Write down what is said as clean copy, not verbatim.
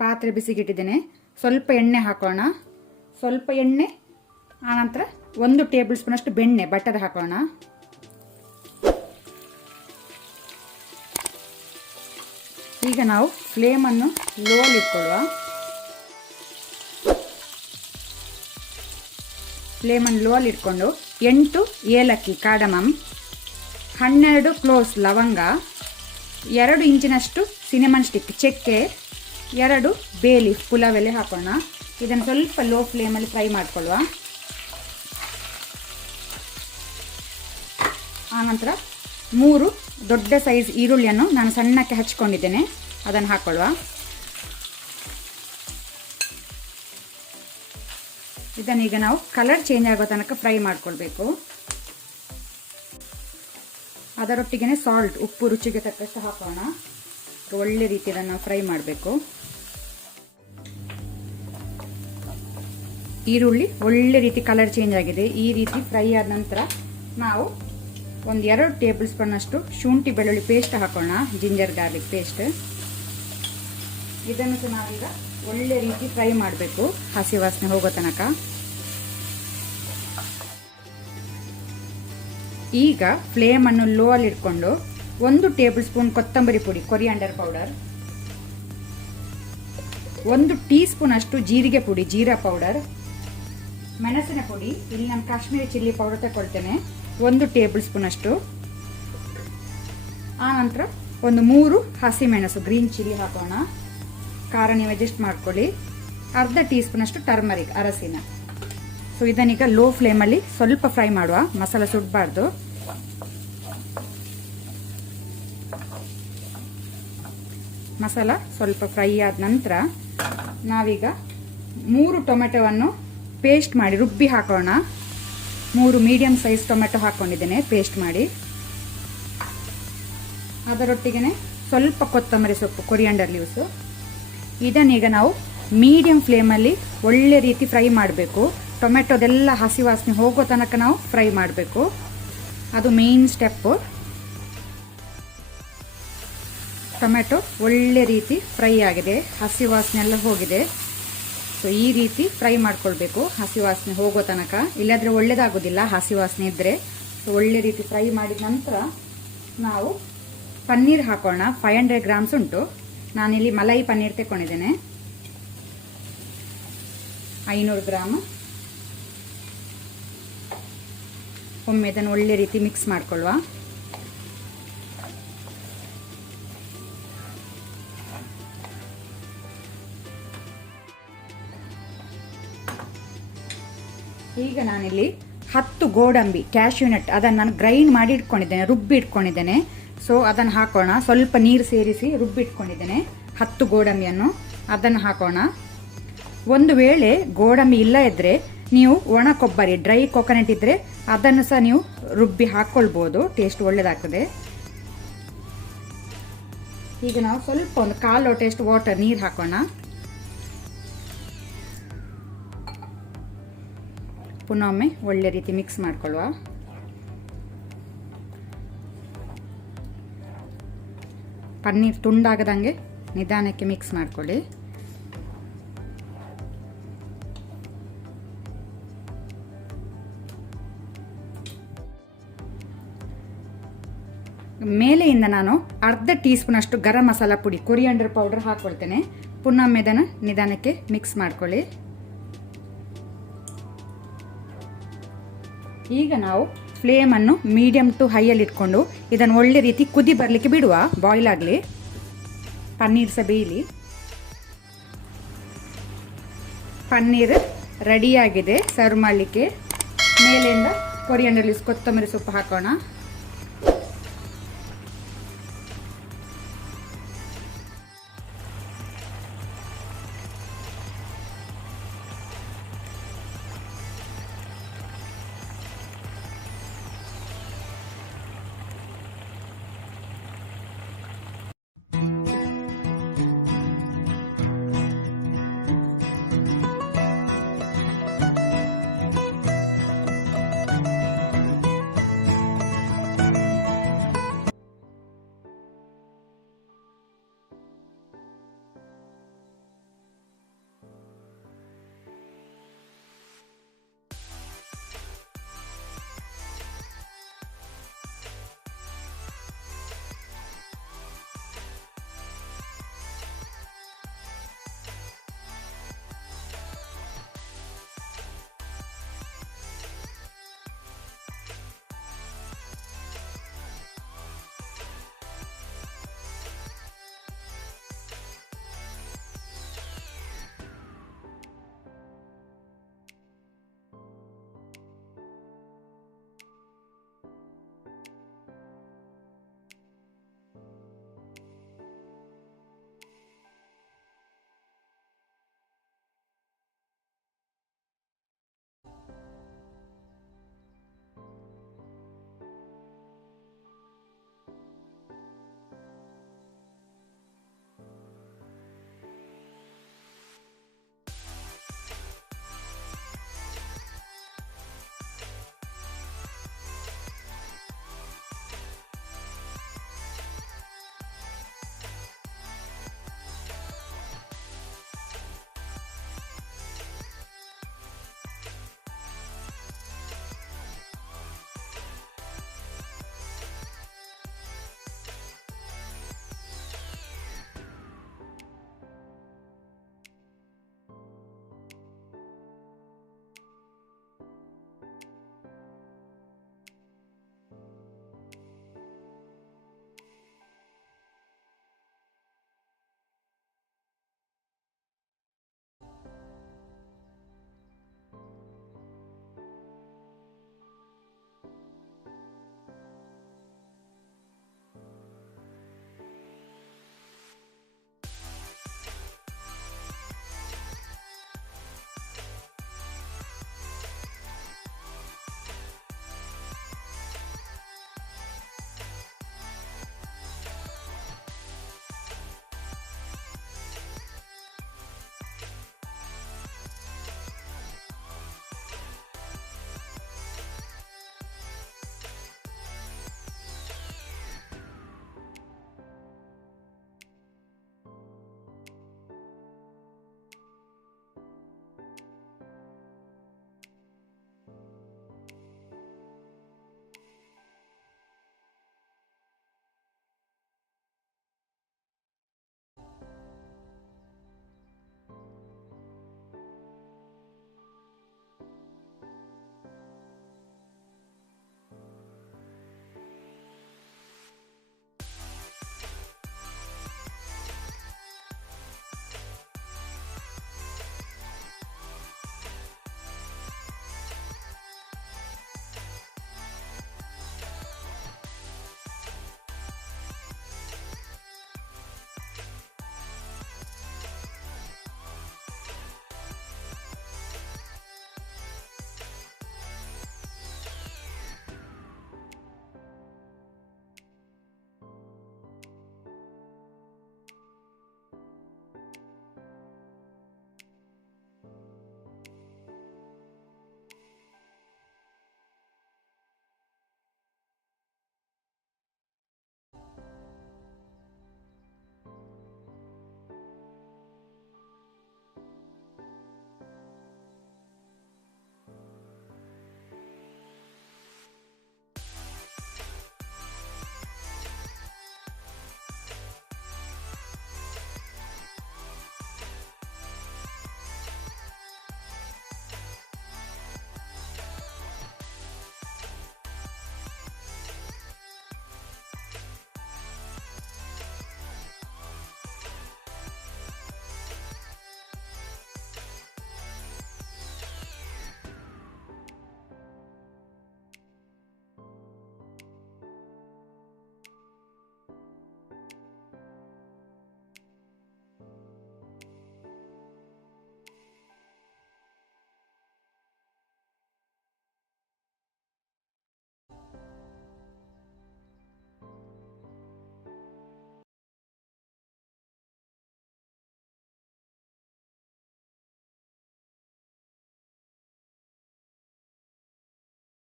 ಪಾತ್ರೆ ಬಿಸಿಗಿಟ್ಟಿದ್ದೇನೆ. ಸ್ವಲ್ಪ ಎಣ್ಣೆ ಹಾಕೋಣ. ಸ್ವಲ್ಪ ಎಣ್ಣೆ, ಆನಂತರ 1 ಟೇಬಲ್ ಸ್ಪೂನ್ ಅಷ್ಟು ಬೆಣ್ಣೆ ಬಟರ್ ಹಾಕೋಣ. ಈಗ ನಾವು ಫ್ಲೇಮನ್ನು ಲೋ ಅಲ್ಲಿ ಇಟ್ಕೊಳ್ಳುವ. ಫ್ಲೇಮನ್ನು ಲೋ ಅಲ್ಲಿ ಇಟ್ಕೊಂಡು 8 ಏಲಕ್ಕಿ ಕಾರ್ಡಮಮ್, 12 ಕ್ಲೋವ್ಸ್ ಲವಂಗ, 2 ಇಂಚಿನಷ್ಟು ಸಿನೆಮನ್ ಸ್ಟಿಕ್ ಚಕ್ಕೆ, 2 ಬೇ ಲೀಫ್ ಪುಲಾವ್ ಎಲೆ ಹಾಕೋಣ. ಇದನ್ನು ಸ್ವಲ್ಪ ಲೋ ಫ್ಲೇಮಲ್ಲಿ ಫ್ರೈ ಮಾಡ್ಕೊಳ್ಳುವ. ಆನಂತರ 3 ದೊಡ್ಡ ಸೈಜ್ ಈರುಳ್ಳಿಯನ್ನು ನಾನು ಸಣ್ಣಕ್ಕೆ ಹಚ್ಕೊಂಡಿದ್ದೇನೆ, ಅದನ್ನು ಹಾಕೊಳ್ಳುವ. ಇದನ್ನೀಗ ನಾವು ಕಲರ್ ಚೇಂಜ್ ಆಗೋ ತನಕ ಫ್ರೈ ಮಾಡ್ಕೊಳ್ಬೇಕು. ಅದರೊಟ್ಟಿಗೆ ಸಾಲ್ಟ್, ಉಪ್ಪು ರುಚಿಗೆ ತಕ್ಕಷ್ಟು ಹಾಕೋಣ. ಒಳ್ಳೆ ರೀತಿ ಇದನ್ನು ಫ್ರೈ ಮಾಡಬೇಕು. ಈರುಳ್ಳಿ ಒಳ್ಳೆ ರೀತಿ ಕಲರ್ ಚೇಂಜ್ ಆಗಿದೆ. ಈ ರೀತಿ ಫ್ರೈ ಆದ ನಂತರ ನಾವು 2 ಟೇಬಲ್ ಸ್ಪೂನ್ ಅಷ್ಟು ಶುಂಠಿ ಬೆಳ್ಳುಳ್ಳಿ ಪೇಸ್ಟ್ ಹಾಕೋಣ, ಜಿಂಜರ್ ಗಾರ್ಲಿಕ್ ಪೇಸ್ಟ್. ಇದನ್ನು ಸಹ ನಾವೀಗ ಒಳ್ಳೆ ರೀತಿ ಫ್ರೈ ಮಾಡಬೇಕು, ಹಸಿ ವಾಸನೆ ಹೋಗೋ ತನಕ. ಈಗ ಫ್ಲೇಮನ್ನು ಲೋ ಅಲ್ಲಿ ಇಟ್ಕೊಂಡು 1 ಟೇಬಲ್ ಸ್ಪೂನ್ ಕೊತ್ತಂಬರಿ ಪುಡಿ, ಕೊರಿಯಾಂಡರ್ ಪೌಡರ್, 1 ಟೀ ಸ್ಪೂನ್ ಅಷ್ಟು ಜೀರಿಗೆ ಪುಡಿ, ಜೀರಾ ಪೌಡರ್, ಮೆಣಸಿನ ಪುಡಿ, ಇಲ್ಲಿ ನಾನು ಕಾಶ್ಮೀರಿ ಚಿಲ್ಲಿ ಪೌಡರ್ ತಗೊಳ್ತೇನೆ, 1 ಟೇಬಲ್ ಸ್ಪೂನ್ ಅಷ್ಟು. ಆನಂತರ 3 ಹಸಿಮೆಣಸು, ಗ್ರೀನ್ ಚಿಲ್ಲಿ ಹಾಕೋಣ. ಖಾರ ನೀವು ಅಡ್ಜಸ್ಟ್ ಮಾಡ್ಕೊಳ್ಳಿ. ಅರ್ಧ ಟೀ ಸ್ಪೂನ್ ಅಷ್ಟು ಟರ್ಮರಿಕ್, ಅರಸಿನ. ಸೊ ಇದನ್ನೀಗ ಲೋ ಫ್ಲೇಮಲ್ಲಿ ಸ್ವಲ್ಪ ಫ್ರೈ ಮಾಡುವ, ಮಸಾಲ ಸುಡಬಾರ್ದು. ಮಸಾಲ ಸ್ವಲ್ಪ ಫ್ರೈ ಆದ ನಂತರ ನಾವೀಗ 3 ಟೊಮೆಟೊವನ್ನು ಪೇಸ್ಟ್ ಮಾಡಿ ರುಬ್ಬಿ ಹಾಕೋಣ. 3 ಮೀಡಿಯಂ ಸೈಜ್ ಟೊಮೆಟೊ ಹಾಕೊಂಡಿದ್ದೇನೆ ಪೇಸ್ಟ್ ಮಾಡಿ. ಅದರೊಟ್ಟಿಗೆ ಸ್ವಲ್ಪ ಕೊತ್ತಂಬರಿ ಸೊಪ್ಪು, ಕೊರಿಯಾಂಡರ್ ಲೀವ್ಸು. ಇದನ್ನೀಗ ನಾವು ಮೀಡಿಯಂ ಫ್ಲೇಮಲ್ಲಿ ಒಳ್ಳೆ ರೀತಿ ಫ್ರೈ ಮಾಡಬೇಕು. ಟೊಮೆಟೊದೆಲ್ಲ ಹಸಿ ವಾಸನೆ ಹೋಗೋ ತನಕ ನಾವು ಫ್ರೈ ಮಾಡಬೇಕು, ಅದು ಮೇನ್ ಸ್ಟೆಪ್ಪು. ಟೊಮೆಟೊ ಒಳ್ಳೆ ರೀತಿ ಫ್ರೈ ಆಗಿದೆ, ಹಸಿ ವಾಸನೆ ಎಲ್ಲ ಹೋಗಿದೆ. ಸೊ ಈ ರೀತಿ ಫ್ರೈ ಮಾಡ್ಕೊಳ್ಬೇಕು, ಹಸಿ ವಾಸನೆ ಹೋಗೋ ತನಕ. ಇಲ್ಲಾದರೆ ಒಳ್ಳೇದಾಗೋದಿಲ್ಲ ಹಸಿ ವಾಸನೆ ಇದ್ದರೆ. ಸೊ ಒಳ್ಳೆ ರೀತಿ ಫ್ರೈ ಮಾಡಿದ ನಂತರ ನಾವು ಪನ್ನೀರ್ ಹಾಕೋಣ. 500 ಗ್ರಾಮ್ಸ್ ಉಂಟು. ನಾನಿಲ್ಲಿ ಮಲೈ ಪನ್ನೀರ್ ತಗೊಂಡಿದ್ದೇನೆ, 500 ಗ್ರಾಮ್. ಒಮ್ಮೆ ಇದನ್ನು ಒಳ್ಳೆ ರೀತಿ ಮಿಕ್ಸ್ ಮಾಡ್ಕೊಳ್ಳುವ. ಈಗ ನಾನಿಲ್ಲಿ 10 ಗೋಡಂಬಿ, ಕ್ಯಾಶ್ಯೂ ನಟ್, ಅದನ್ನು ನಾನು ಗ್ರೈಂಡ್ ಮಾಡಿ ಇಟ್ಕೊಂಡಿದ್ದೇನೆ, ರುಬ್ಬಿ ಇಟ್ಕೊಂಡಿದ್ದೇನೆ. ಸೊ ಅದನ್ನು ಹಾಕೋಣ. ಸ್ವಲ್ಪ ನೀರು ಸೇರಿಸಿ ರುಬ್ಬಿ ಇಟ್ಕೊಂಡಿದ್ದೇನೆ 10 ಗೋಡಂಬಿಯನ್ನು, ಅದನ್ನು ಹಾಕೋಣ. ಒಂದು ವೇಳೆ ಗೋಡಂಬಿ ಇಲ್ಲ ಇದ್ದರೆ ನೀವು ಒಣ ಕೊಬ್ಬರಿ, ಡ್ರೈ ಕೊಕೊನಟ್ ಇದ್ದರೆ ಅದನ್ನು ಸಹ ನೀವು ರುಬ್ಬಿ ಹಾಕ್ಕೊಳ್ಬೋದು, ಟೇಸ್ಟ್ ಒಳ್ಳೆಯದಾಗ್ತದೆ. ಈಗ ನಾವು ಸ್ವಲ್ಪ ಒಂದು 1/4 ಲೋಟಷ್ಟು ವಾಟರ್, ನೀರು ಹಾಕೋಣ. ಪುನಃ ಒಮ್ಮೆ ಒಳ್ಳೆ ರೀತಿ ಮಿಕ್ಸ್ ಮಾಡ್ಕೊಳ್ಳುವ. ಪನ್ನೀರ್ ತುಂಡಾಗದಂಗೆ ನಿಧಾನಕ್ಕೆ ಮಿಕ್ಸ್ ಮಾಡ್ಕೊಳ್ಳಿ. ಮೇಲೆಯಿಂದ ನಾನು ಅರ್ಧ ಟೀ ಸ್ಪೂನ್ ಅಷ್ಟು ಗರಂ ಮಸಾಲ ಪುಡಿ, ಕೊರಿಯಾಂಡರ್ ಪೌಡರ್ ಹಾಕ್ಕೊಳ್ತೇನೆ. ಪುನಃ ಇದನ್ನು ನಿಧಾನಕ್ಕೆ ಮಿಕ್ಸ್ ಮಾಡ್ಕೊಳ್ಳಿ. ಈಗ ನಾವು ಫ್ಲೇಮನ್ನು ಮೀಡಿಯಂ ಟು ಹೈಯಲ್ಲಿ ಇಟ್ಕೊಂಡು ಇದನ್ನು ಒಳ್ಳೆ ರೀತಿ ಕುದಿ ಬರಲಿಕ್ಕೆ ಬಿಡುವ, ಬಾಯ್ಲ್ ಆಗಲಿ, ಪನ್ನೀರ್ ಸಹ ಬೇಯಲಿ. ಪನ್ನೀರ್ ರೆಡಿಯಾಗಿದೆ ಸರ್ವ್ ಮಾಡಲಿಕ್ಕೆ. ಮೇಲಿಂದ ಕೊರಿಯಾಂಡರ್ ಲೀವ್ಸ್, ಕೊತ್ತಂಬರಿ ಸೊಪ್ಪು ಹಾಕೋಣ.